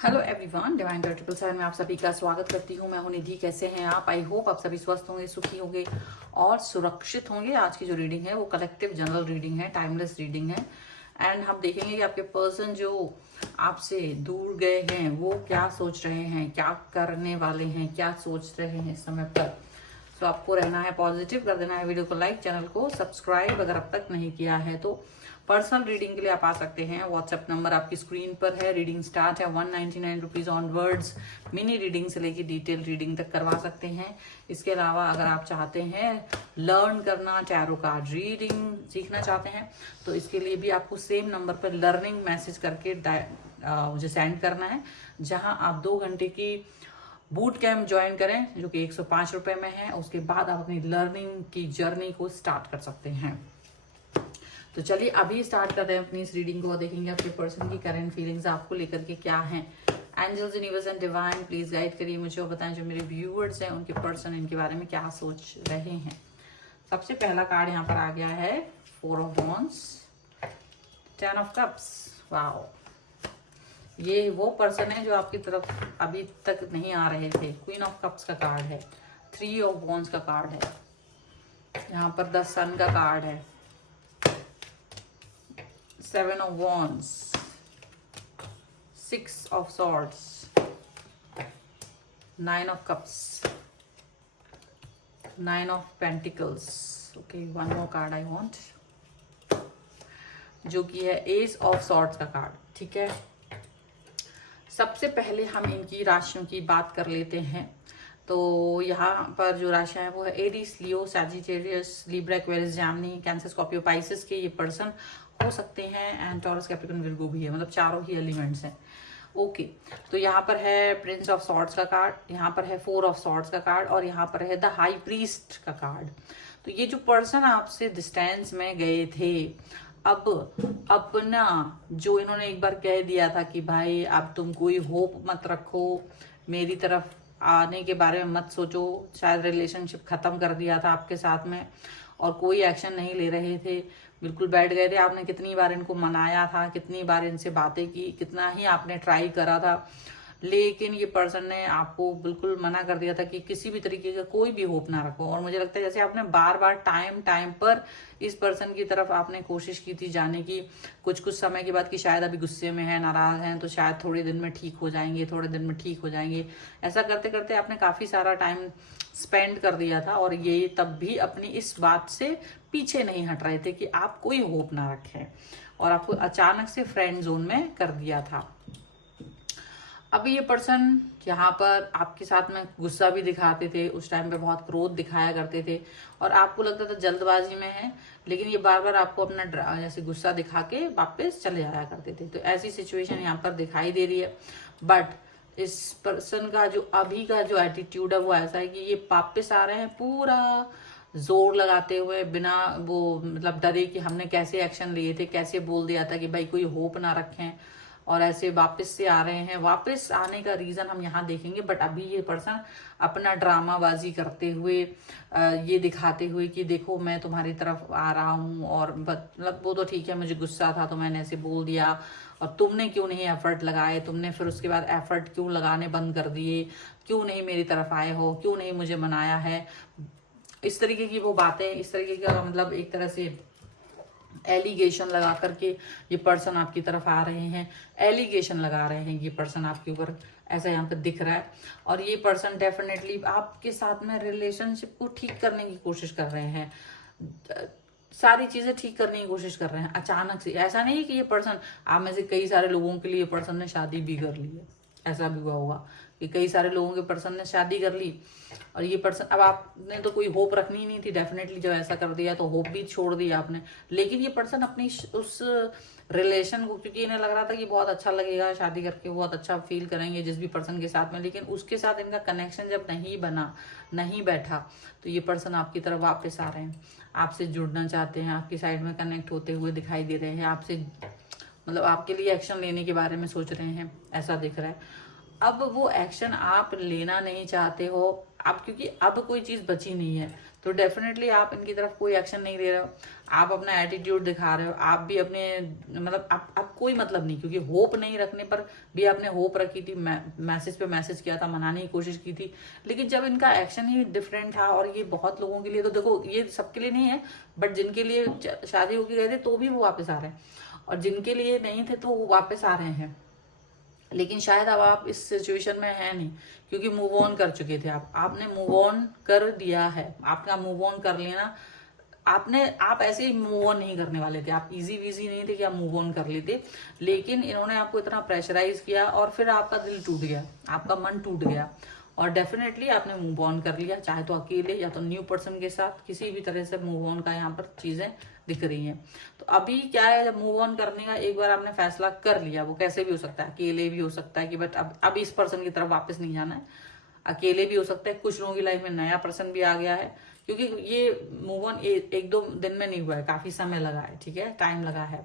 Hello everyone, divine triple seven में आप सभी का स्वागत करती हूँ। मैं हूँ निधि। कैसे हैं आप? आई होप आप सभी स्वस्थ होंगे, सुखी होंगे और सुरक्षित होंगे। आज की जो रीडिंग है वो कलेक्टिव जनरल रीडिंग है, टाइमलेस रीडिंग है। एंड हम देखेंगे कि आपके पर्सन जो आपसे दूर गए हैं वो क्या सोच रहे हैं, क्या करने वाले हैं, क्या सोच रहे हैं इस समय पर। तो आपको रहना है पॉजिटिव, कर देना है वीडियो को लाइक, चैनल को सब्सक्राइब अगर अब तक नहीं किया है तो। पर्सनल रीडिंग के लिए आप आ सकते हैं। व्हाट्सएप नंबर आपकी स्क्रीन पर है। रीडिंग स्टार्ट है 199 रुपीज ऑनवर्ड्स। मिनी रीडिंग से लेके डिटेल रीडिंग तक करवा सकते हैं। इसके अलावा अगर आप चाहते हैं लर्न करना, टैरो कार्ड रीडिंग सीखना चाहते हैं तो इसके लिए भी आपको सेम नंबर पर लर्निंग मैसेज करके मुझे सेंड करना है, जहां आप 2 घंटे की बूट कैंप ज्वाइन करें जो कि 105 रुपए में है। उसके बाद आप अपनी लर्निंग की जर्नी को स्टार्ट कर सकते हैं। तो चलिए अभी स्टार्ट कर रहे हैं अपनी इस रीडिंग को। देखेंगे आपके पर्सन की करंट फीलिंग्स आपको लेकर के क्या हैं। Angels, universe and divine please guide करिए मुझे और बताएं जो मेरे व्यूअर्स हैं उनके पर्सन इनके बारे में क्या सोच रहे हैं। सबसे पहला कार्ड यहाँ पर आ गया है 4 of wands, 10 of cups. Wow, ये वो पर्सन है जो आपकी तरफ अभी तक नहीं आ रहे थे। क्वीन ऑफ कप्स का कार्ड है, 3 ऑफ वॉन्ड्स का कार्ड है, यहाँ पर द सन का कार्ड है, 7 of wands, 6 of swords, 9 of cups, 9 of pentacles. Okay, one more card I want, जो कि है एस ऑफ सॉर्ड्स का कार्ड। ठीक है, सबसे पहले हम इनकी राशियों की बात कर लेते हैं। तो यहाँ पर जो राशियां हैं वो है Aries, Leo, Sagittarius, Libra, Aquarius, Gemini, cancer, Scorpio, Pisces के ये पर्सन हो सकते हैं। एंड टॉरस, कैप्रिकॉर्न, विर्गो भी है, मतलब चारों ही एलिमेंट्स हैं। ओके, तो यहाँ पर है प्रिंस ऑफ सॉर्ड्स का कार्ड, यहाँ पर है 4 ऑफ सॉर्ड्स का कार्ड और यहाँ पर है द हाई प्रीस्ट का कार्ड। तो ये जो पर्सन आपसे डिस्टेंस में गए थे, अब अपना जो इन्होंने एक बार कह दिया था कि भाई अब तुम कोई होप मत रखो, मेरी तरफ आने के बारे में मत सोचो, शायद रिलेशनशिप खत्म कर दिया था आपके साथ में और कोई एक्शन नहीं ले रहे थे, बिल्कुल बैठ गए थे। आपने कितनी बार इनको मनाया था, कितनी बार इनसे बातें की, कितना ही आपने ट्राई करा था, लेकिन ये पर्सन ने आपको बिल्कुल मना कर दिया था कि किसी भी तरीके का कोई भी होप ना रखो। और मुझे लगता है जैसे आपने बार बार टाइम पर इस पर्सन की तरफ आपने कोशिश की थी जाने की, कुछ समय के बाद कि शायद अभी गुस्से में है, नाराज हैं, तो शायद थोड़े दिन में ठीक हो जाएंगे, थोड़े दिन में ठीक हो जाएंगे। ऐसा करते करते आपने काफी सारा टाइम स्पेंड कर दिया था और ये तब भी अपनी इस बात से पीछे नहीं हट रहे थे कि आप कोई होप ना रखें, और आपको अचानक से फ्रेंड जोन में कर दिया था। अभी ये पर्सन यहाँ पर आपके साथ में गुस्सा भी दिखाते थे, उस टाइम पे बहुत क्रोध दिखाया करते थे और आपको लगता था जल्दबाजी में है, लेकिन ये बार बार आपको अपना जैसे गुस्सा दिखा के वापस चले जाया करते थे। तो ऐसी सिचुएशन यहाँ पर दिखाई दे रही है। बट इस पर्सन का जो अभी का जो एटीट्यूड है वो ऐसा है कि ये वापस आ रहे हैं पूरा जोर लगाते हुए, बिना वो मतलब डरे कि हमने कैसे एक्शन लिए थे, कैसे बोल दिया था कि भाई कोई होप ना रखें, और ऐसे वापस से आ रहे हैं। वापस आने का रीजन हम यहाँ देखेंगे, बट अभी ये पर्सन अपना ड्रामाबाजी करते हुए ये दिखाते हुए कि देखो मैं तुम्हारी तरफ आ रहा हूँ, और मतलब वो तो ठीक है, मुझे गुस्सा था तो मैंने ऐसे बोल दिया, और तुमने क्यों नहीं एफर्ट लगाए, तुमने फिर उसके बाद एफर्ट क्यों लगाने बंद कर दिए, क्यों नहीं मेरी तरफ आए हो, क्यों नहीं मुझे मनाया है। इस तरीके की वो बातें, इस तरीके का मतलब एक तरह से एलिगेशन लगा करके ये पर्सन आपकी तरफ आ रहे हैं, एलिगेशन लगा रहे हैं ये पर्सन आपके ऊपर, ऐसा यहाँ पर दिख रहा है। और ये पर्सन डेफिनेटली आपके साथ में रिलेशनशिप को ठीक करने की कोशिश कर रहे हैं, सारी चीजें ठीक करने की कोशिश कर रहे हैं। अचानक से ऐसा नहीं है कि ये पर्सन, आप में से कई सारे लोगों के लिए पर्सन ने शादी भी कर ली है, ऐसा भी हुआ होगा कि कई सारे लोगों के पर्सन ने शादी कर ली और ये पर्सन, अब आपने तो कोई होप रखनी ही नहीं थी डेफिनेटली, जब ऐसा कर दिया तो होप भी छोड़ दिया आपने। लेकिन ये पर्सन अपनी उस रिलेशन को, क्योंकि इन्हें लग रहा था कि बहुत अच्छा लगेगा शादी करके, बहुत अच्छा फील करेंगे जिस भी पर्सन के साथ में, लेकिन उसके साथ इनका कनेक्शन जब नहीं बना, नहीं बैठा, तो ये पर्सन आपकी तरफ वापस आ रहे हैं, आपसे जुड़ना चाहते हैं, आपकी साइड में कनेक्ट होते हुए दिखाई दे रहे हैं, आपसे मतलब आपके लिए एक्शन लेने के बारे में सोच रहे हैं, ऐसा दिख रहा है। अब वो एक्शन आप लेना नहीं चाहते हो अब, क्योंकि अब कोई चीज बची नहीं है। तो डेफिनेटली आप इनकी तरफ कोई एक्शन नहीं ले रहे हो, आप अपना एटीट्यूड दिखा रहे हो, आप भी अपने मतलब आप कोई मतलब नहीं, क्योंकि होप नहीं रखने पर भी आपने होप रखी थी, मैसेज पे मैसेज किया था, मनाने की कोशिश की थी, लेकिन जब इनका एक्शन ही डिफरेंट था, और ये बहुत लोगों के लिए, तो देखो ये सबके लिए नहीं है, बट जिनके लिए शादी होके गए थे तो भी वो वापस आ रहे हैं, और जिनके लिए नहीं थे तो वो वापस आ रहे हैं। लेकिन शायद अब आप इस सिचुएशन में है नहीं, क्योंकि मूव ऑन कर चुके थे आपने मूव ऑन कर दिया है, आपका मूव ऑन कर लेना आप ऐसे ही मूव ऑन नहीं करने वाले थे, आप इजी वीजी नहीं थे कि आप मूव ऑन कर लेते, लेकिन इन्होंने आपको इतना प्रेशराइज किया और फिर आपका दिल टूट गया, आपका मन टूट गया, और डेफिनेटली आपने मूव ऑन कर लिया, चाहे तो अकेले या तो न्यू पर्सन के साथ, किसी भी तरह से मूव ऑन का यहाँ पर चीजें दिख रही हैं। तो अभी क्या है, जब मूव ऑन करने का एक बार आपने फैसला कर लिया, वो कैसे भी हो सकता है, अकेले भी हो सकता है कि बट अब इस पर्सन की तरफ वापस नहीं जाना है, अकेले भी हो सकता है, कुछ लोगों की लाइफ में नया पर्सन भी आ गया है, क्योंकि ये मूव ऑन एक दो दिन में नहीं हुआ है, काफी समय लगा है, ठीक है, टाइम लगा है।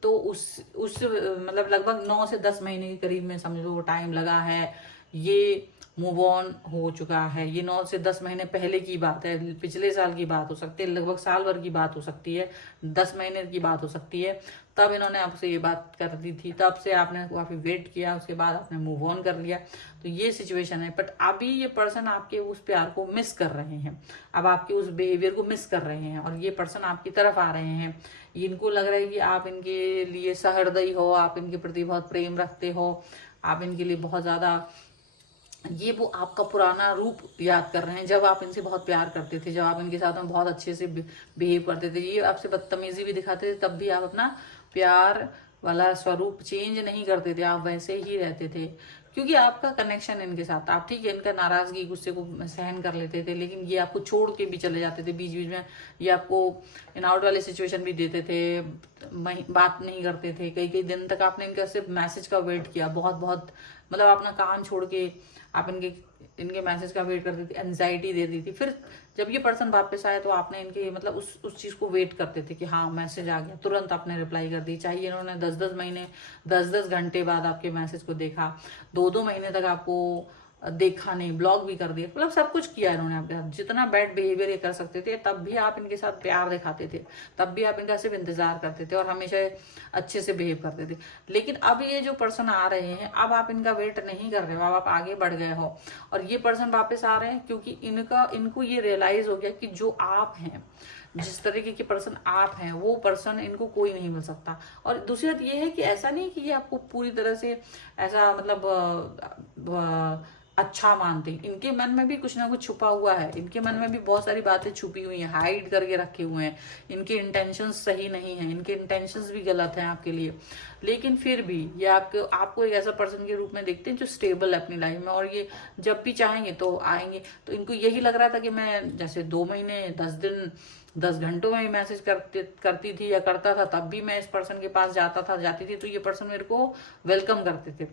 तो उस मतलब लगभग 9 से 10 महीने के करीब में समझो टाइम लगा है, ये मूव ऑन हो चुका है। ये 9 से 10 महीने पहले की बात है, पिछले साल की बात हो सकती है, लगभग साल भर की बात हो सकती है, 10 महीने की बात हो सकती है, तब इन्होंने आपसे ये बात कर दी थी, तब से आपने काफी वेट किया, उसके बाद आपने मूव ऑन कर लिया। तो ये सिचुएशन है, बट अभी ये पर्सन आपके उस प्यार को मिस कर रहे हैं, अब आपके उस बिहेवियर को मिस कर रहे हैं, और ये पर्सन आपकी तरफ आ रहे हैं। इनको लग रहा है कि आप इनके लिए सहृदयी हो, आप इनके प्रति बहुत प्रेम रखते हो, आप इनके लिए बहुत ज्यादा, ये वो आपका पुराना रूप याद कर रहे हैं, जब आप इनसे बहुत प्यार करते थे, जब आप इनके साथ में बहुत अच्छे से बिहेव करते थे, ये आपसे बदतमीजी भी दिखाते थे, तब भी आप अपना प्यार वाला स्वरूप चेंज नहीं करते थे, आप वैसे ही रहते थे, क्योंकि आपका कनेक्शन इनके साथ, आप ठीक है इनका नाराजगी गुस्से को सहन कर लेते थे, लेकिन ये आपको छोड़ के भी चले जाते थे बीच बीच में, ये आपको इन आउट वाले सिचुएशन भी देते थे, बात नहीं करते थे, कई कई दिन तक आपने इनका सिर्फ मैसेज का वेट किया, बहुत बहुत मतलब अपना काम छोड़ के आप इनके मैसेज का वेट करती थी, एंजाइटी देती थी। फिर जब ये पर्सन वापस आए तो आपने इनके मतलब उस चीज को वेट करते थे कि हाँ मैसेज आ गया, तुरंत आपने रिप्लाई कर दी, चाहिए इन्होंने 10-10 महीने 10-10 घंटे बाद आपके मैसेज को देखा, 2-2 महीने तक आपको देखा नहीं, ब्लॉक भी कर दिया, मतलब सब कुछ किया इन्होंने आपके साथ, जितना बैड बिहेवियर ये कर सकते थे, तब भी आप इनके साथ प्यार दिखाते थे, तब भी आप इनका सिर्फ इंतजार करते थे और हमेशा अच्छे से बिहेव करते थे। लेकिन अब ये जो पर्सन आ रहे हैं, अब आप इनका वेट नहीं कर रहे हो, अब आप आगे बढ़ गए हो, और ये पर्सन वापस आ रहे हैं क्योंकि इनको ये रियलाइज हो गया कि जो आप हैं, जिस तरीके के पर्सन आप हैं, वो पर्सन इनको कोई नहीं मिल सकता। और दूसरी बात ये है कि ऐसा नहीं कि ये आपको पूरी तरह से ऐसा मतलब अच्छा मानते हैं, इनके मन में भी कुछ ना कुछ छुपा हुआ है, इनके मन में भी बहुत सारी बातें छुपी हुई हैं, हाइड करके रखे हुए हैं, इनके इंटेंशंस सही नहीं है, इनके इंटेंशंस भी गलत हैं आपके लिए, लेकिन फिर भी ये आपको एक ऐसा पर्सन के रूप में देखते हैं जो स्टेबल है अपनी लाइफ में, और ये जब भी चाहेंगे तो आएंगे। तो इनको यही लग रहा था कि मैं जैसे 2 महीने 10 दिन 10 घंटों में मैसेज करती थी या करता था, तब भी मैं इस पर्सन के पास जाती थी, तो ये पर्सन मेरे को वेलकम करते थे।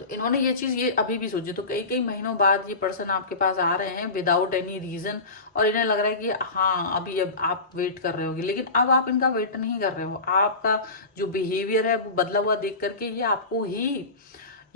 तो इन्होंने ये चीज ये अभी भी सोची, तो कई कई महीनों बाद ये पर्सन आपके पास आ रहे हैं विदाउट एनी रीजन, और इन्हें लग रहा है कि हाँ अभी अब आप वेट कर रहे होगे, लेकिन अब आप इनका वेट नहीं कर रहे हो, आपका जो बिहेवियर है वो बदला हुआ देख करके ये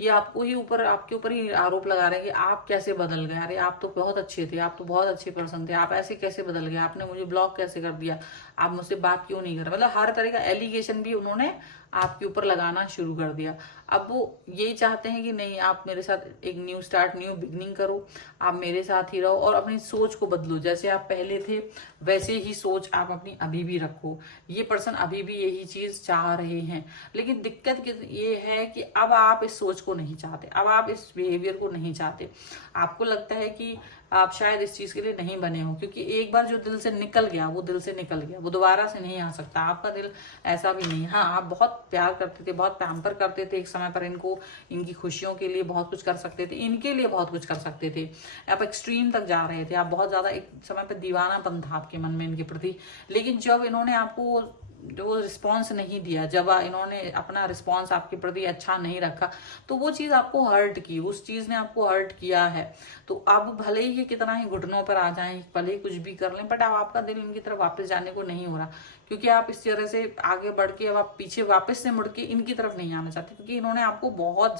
आपके ऊपर ही आरोप लगा रहे हैं कि आप कैसे बदल गए, अरे आप तो बहुत अच्छे थे, आप तो बहुत अच्छे पर्सन थे, आप ऐसे कैसे बदल गए, आपने मुझे ब्लॉक कैसे कर दिया, आप मुझसे बात क्यों नहीं कर रहे, मतलब हर तरह का एलिगेशन भी उन्होंने आपके ऊपर लगाना शुरू कर दिया। अब वो यही चाहते हैं कि नहीं, आप मेरे साथ एक न्यू स्टार्ट, न्यू बिगनिंग करो, आप मेरे साथ ही रहो और अपनी सोच को बदलो, जैसे आप पहले थे वैसे ही सोच आप अपनी अभी भी रखो। ये पर्सन अभी भी यही चीज चाह रहे हैं, लेकिन दिक्कत ये है कि अब आप इस सोच को नहीं चाहते, अब आप इस बिहेवियर को नहीं चाहते, आपको लगता है कि आप शायद इस चीज के लिए नहीं बने हो, क्योंकि एक बार जो दिल से निकल गया वो दिल से निकल गया, वो दोबारा से नहीं आ सकता। आपका दिल ऐसा भी नहीं, हाँ आप बहुत प्यार करते थे, बहुत पैम्पर करते थे, एक समय पर इनको इनकी खुशियों के लिए बहुत कुछ कर सकते थे, इनके लिए बहुत कुछ कर सकते थे, आप एक्सट्रीम तक जा रहे थे, आप बहुत ज्यादा एक समय पर दीवानापन था आपके मन में इनके प्रति। लेकिन जब इन्होंने आपको जो रिस्पॉन्स नहीं दिया, जब इन्होंने अपना रिस्पॉन्स आपके प्रति अच्छा नहीं रखा, तो वो चीज आपको हर्ट की, उस चीज ने आपको हर्ट किया है। तो अब भले ही ये कितना ही घुटनों पर आ जाएं, भले ही कुछ भी कर लें, बट अब आपका दिल इनकी तरफ वापस जाने को नहीं हो रहा, क्योंकि आप इस तरह से आगे बढ़ के अब आप पीछे वापस से मुड़ के इनकी तरफ नहीं आना चाहते, क्योंकि इन्होंने आपको बहुत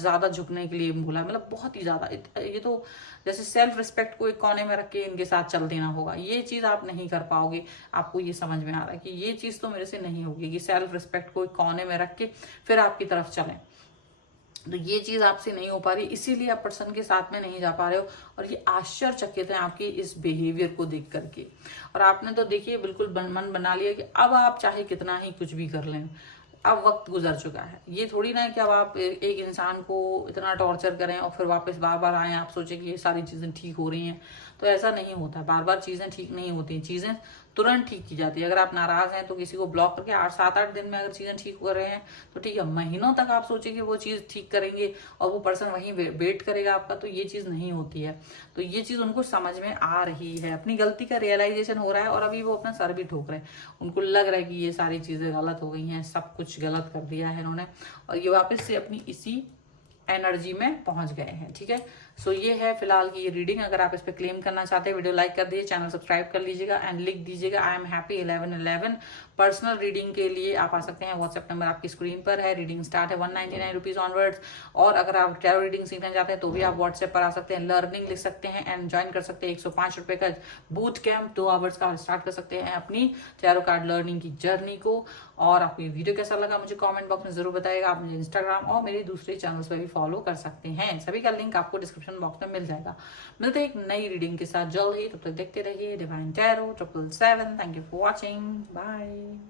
ज़्यादा झुकने के लिए बोला, मतलब बहुत ही ज़्यादा। ये तो जैसे सेल्फ रिस्पेक्ट को एक कोने में रख के इनके साथ चल देना होगा, ये चीज़ आप नहीं कर पाओगे। आपको ये समझ में आ रहा है कि ये चीज़ तो मेरे से नहीं होगी कि सेल्फ रिस्पेक्ट को एक कोने में रख के फिर आपकी तरफ चलें। तो ये चीज़ आपसे नहीं हो पा रही, इसीलिए आप पर्सन के साथ में नहीं जा पा रहे हो, और ये आश्चर्यचकित है आपके इस बिहेवियर को देख करके। और आपने तो देखिए बिल्कुल मन बना लिया कि अब आप चाहे कितना ही कुछ भी कर लें, अब वक्त गुजर चुका है। ये थोड़ी ना है कि अब आप एक इंसान को इतना टॉर्चर करें और फिर वापस बार बार आए, आप सोचें कि ये सारी चीज़ें ठीक हो रही हैं, तो ऐसा नहीं होता। बार बार चीज़ें ठीक नहीं होती, चीज़ें तुरंत ठीक की जाती है। अगर आप नाराज़ हैं तो किसी को ब्लॉक करके 7-8 दिन में अगर चीज़ें ठीक हो रहे हैं तो ठीक है, महीनों तक आप सोचें कि वो चीज़ ठीक करेंगे और वो पर्सन वहीं वेट करेगा आपका, तो ये चीज़ नहीं होती है। तो ये चीज़ उनको समझ में आ रही है, अपनी गलती का रियलाइजेशन हो रहा है, और अभी वो अपना सर भी ठोक रहे हैं। उनको लग रहा है कि ये सारी चीज़ें गलत हो गई हैं, सब कुछ गलत कर दिया है इन्होंने, और ये वापस से अपनी इसी एनर्जी में पहुंच गए हैं। ठीक है, सो ये है फिलहाल की ये रीडिंग। अगर आप इस पे क्लेम करना चाहते हैं, वीडियो लाइक कर दीजिए, चैनल सब्सक्राइब कर लीजिएगा एंड लिख दीजिएगा I am happy 1111। Personal reading के लिए आप आ सकते हैं, व्हाट्सएप नंबर आपकी स्क्रीन पर है। रीडिंग स्टार्ट है 199 रुपीज ऑनवर्ड्स। और अगर आप टैरो रीडिंग सीखना चाहते हैं तो भी आप व्हाट्सएप पर आ सकते हैं, लर्निंग लिख सकते हैं एंड ज्वाइन कर सकते हैं। 105 रुपए का बूट कैंप 2 आवर्स का स्टार्ट कर सकते हैं अपनी टैरो कार्ड लर्निंग की जर्नी को। और आपको ये वीडियो कैसा लगा मुझे कमेंट बॉक्स में जरूर बताइएगा। आप मुझे इंस्टाग्राम और मेरे दूसरे चैनल्स पर भी फॉलो कर सकते हैं, सभी का लिंक आपको डिस्क्रिप्शन बॉक्स में मिल जाएगा। मिलते हैं एक नई रीडिंग के साथ जल्द ही, तब तक देखते रहिए divine tarot 777। Thank you for watching, bye.